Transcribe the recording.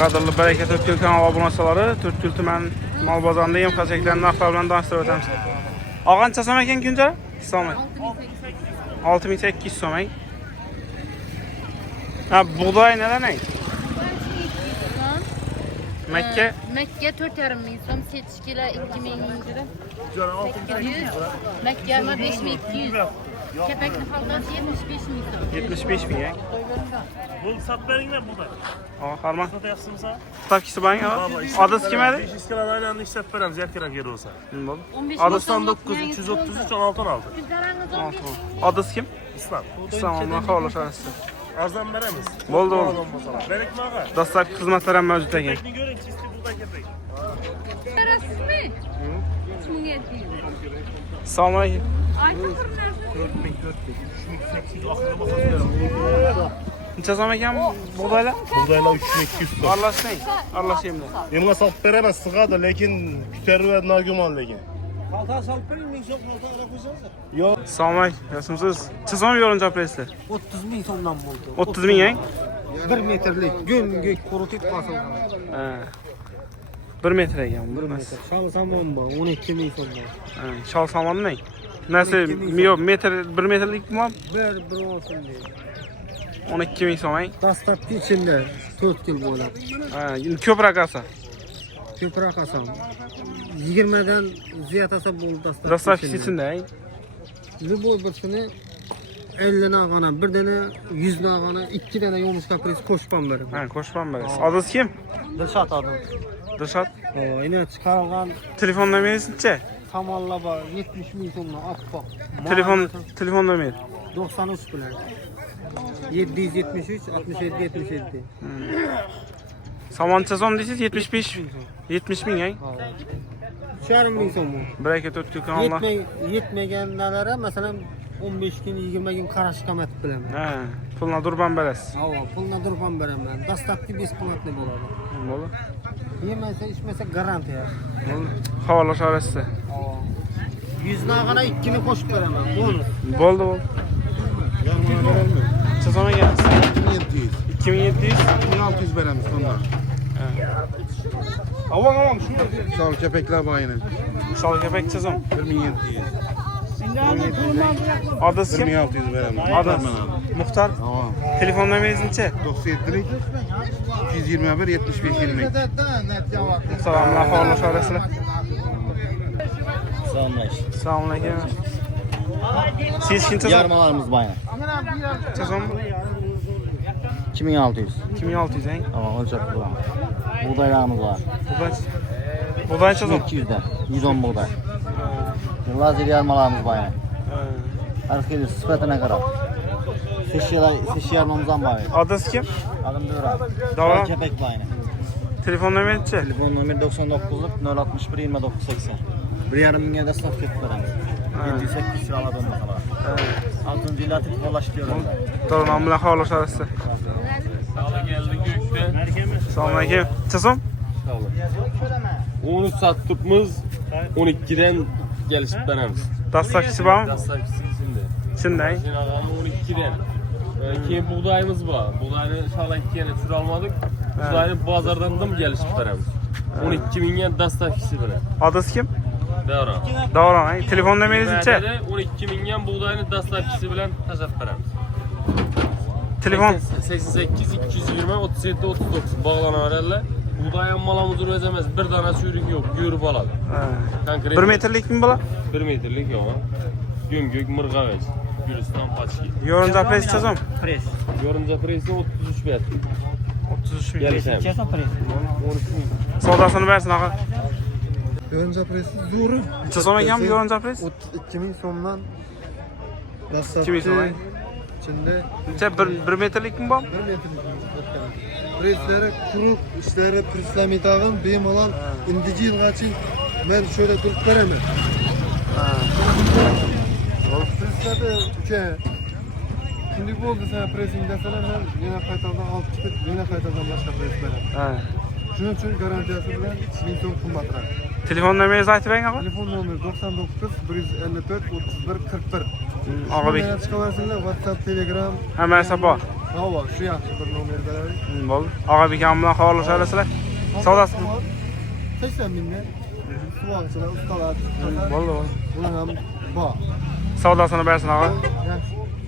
Qadrli Baraka To'rtko'l kanal obunachilari, To'rtko'l tuman mol bozorida yem qaseklarning narxlari bilan tanishtirib o'tamiz. Olgancha so'm ekan kunja? So'm. 6800 so'm. Ha, bug'doy nelar? Makka 4,5 ming so'm, setishkilar 2000 lira. 800. Makka 5200. Kepekli halkası 75 ming so'm. 75 ming. Bu sat veringlar burada. Harman. Sat yapsınsa. Takisi bang. Adres kim edi? 500 kilo aynen iş sat veremiz yerken geri olsa. Bo'ldi. 15 Adresdan 9 333 16 16. Adres kim? İslam. İslam'dan xabarlashasiz. Arzdan veremiz. Bo'ldi. Berek mi ağa? Dastlabki xizmatlar ham mavjud ekan. Teknik görün çisti burada kepek. Rasmi? 3700. Assalomu alaykum. Aytib 3800 akıllı masası. Necha so'm ekan bug'doylar? Buğdayla 3200 lira. Aralashmang. Aralashaymi? Emine salıp veremez sıkadı lekin küter ve nargüman lekin. Kaltağı salıp verin mi? Yok kaltağı ara koysanıza. Yok. Assalomu alaykum. Yaxshimisiz? Necha so'm yo'lini joplaysizlar? 30 ming so'mdan bo'ldi. 30 ming ang? 1 metrlik go'ngga qurutib qo'yilgan. Ha. 1 metr ekan, 1 metr. Shol somon bor, 12 ming so'mdan. Ha, shol somonmi? Nasi yo'q, metr 1 metrlikmi? 1 olsun deydi. 12 ming so'm ang. Dastlabki ichida 4 yil bo'ladi. Ha, ko'proq olsa. Ko'proq olsam 20 dan ziyod olsa bo'ldi dastlabki. Dastlabki ichida ang. Любой birsini 50 nag'ana, bir dana 100 nag'ana, 2 dana yo'mush kapris qo'shib beraman. Ha, qo'shib berasiz. Adres kim? Dilshod odim. Dilshod. Yana chiqarilgan Telefon nomeringiz-chi? samonlar bor, 70 ming so'mdan oppoq. Telefon nomeri. 93 bilan 773 67 77. Samoncha so'm deysiz 75. 70 ming ang. 3,5 ming so'm. Baraka To'rtko'l kanallar. Yetmaganlari masalan 15 kun 20 kun qarash qamat bilaman. Ha, pulni durban berasiz. Havo, pulni durban beraman. Dastlabki besplatni bo'ladi. Bo'ldi. Yemasa, ichmasa garantiya. Bo'ldi. Xabarlashaverasiz. Havo. 100 nag'ana 2 ni qo'shib beraman. Bonus. Bo'ldi. Necha so'm ekan? 2700. 2700. 1600 beremiz ondan. Avam şunu. Sağ ol kepekler bayını. Shol kepek necha so'm? 1700. Adres kim? 1600 veremiz. Adres. Muxtar. Tamam. Telefon nomeringiz necha? 97'lik 221 75 20. Salomlar, xabarlashaverasizlar. Assalomu alaykum. Siz qancha so'm? Yarmalarımız bayağı. Necha so'm? 2600. 2600 ang. Ama ölçek bu. Buğdaylarımız var. Buğday necha so'm? 200'den. 110 buğday. Lazer yarmalarımız bayağı. Arkadaşlar sıfatına kadar. Seçi yarmamızdan bayağı. Adres kim? Adım Döran. Davran. Kepek bayağı. Telefon nomeri necha? Telefon numara 99'luk 061 29 80. 1,5 minge de sınıf kötü veremiz. 708 lira alalım mesela. 6. yıl atıp dolaştırıyorum. Davran bilan xabarlashaverasizlar. Assalomu alaykum. Necha so'm? 13 sattıkımız 12'den gelişip veremiz. Dastlabkisi bormi? Dastlabkisi içinde. Ichida ang. Şimdi adamı 12'den. Keyin buğdayımız var. Buğdayını şala 2'ye sür almadık. Buğdayını pazardan da mı gelişip veremiz? 12 bin dastlabkisi bile. Adres kim? Doğru. Davran ang. Telefon nomeringiz necha? 12 bin buğdayını dastlabkisi bilen taşıp veremiz. Telefon 88 220 37 39 bağlanaverler. Buğday malımızı özemez. Bir tane sürük yok. Görüp alalım. 1 metrlikmi bular? 1 metrlik yok. Göngök mırgavez. Gülistan paçki. Yo'lini joplays necha so'm? Pres. Yorunca presi 33 bet. 33 ming. Gelişem. Kesin pres. 13 bin. Savdosini bersin aqa. Yo'nca presi zo'ri. Necha so'm ekan bu yo'lini joplays? 2000 so'mdan 2000 so'm ang. içinde Necha 1 metrlikmi bu? 1 metrlik. Preslere kurup işlere preslemeyi tağım bemalol indici yılgaçı ben şöyle durup veremem. Preslerde uke. Şimdi bu oldu sana presingde falan ben yine kaytaldan alt çıkıp yine kaytaldan başka pres verem. Ha. Şunun için garantiyası bilen 1000 so'm kımbatırak. Telefon nomeringizni aytib bering aqa. Telefon nomeri 99 154 31 41. Og'abek. Meni chiqaversinlar WhatsApp, Telegram. Hammasi bor. Hava şu yaxshi bir nomer beraylik. Bo'ldi. Ağa bekam bilan xabarlashalasizlar. Savdosi. 80 mingdan. Suvoqchilar, ustalar. Bo'ldi. Bular ham bor. Savdosini bersin ağa. Yaxshi.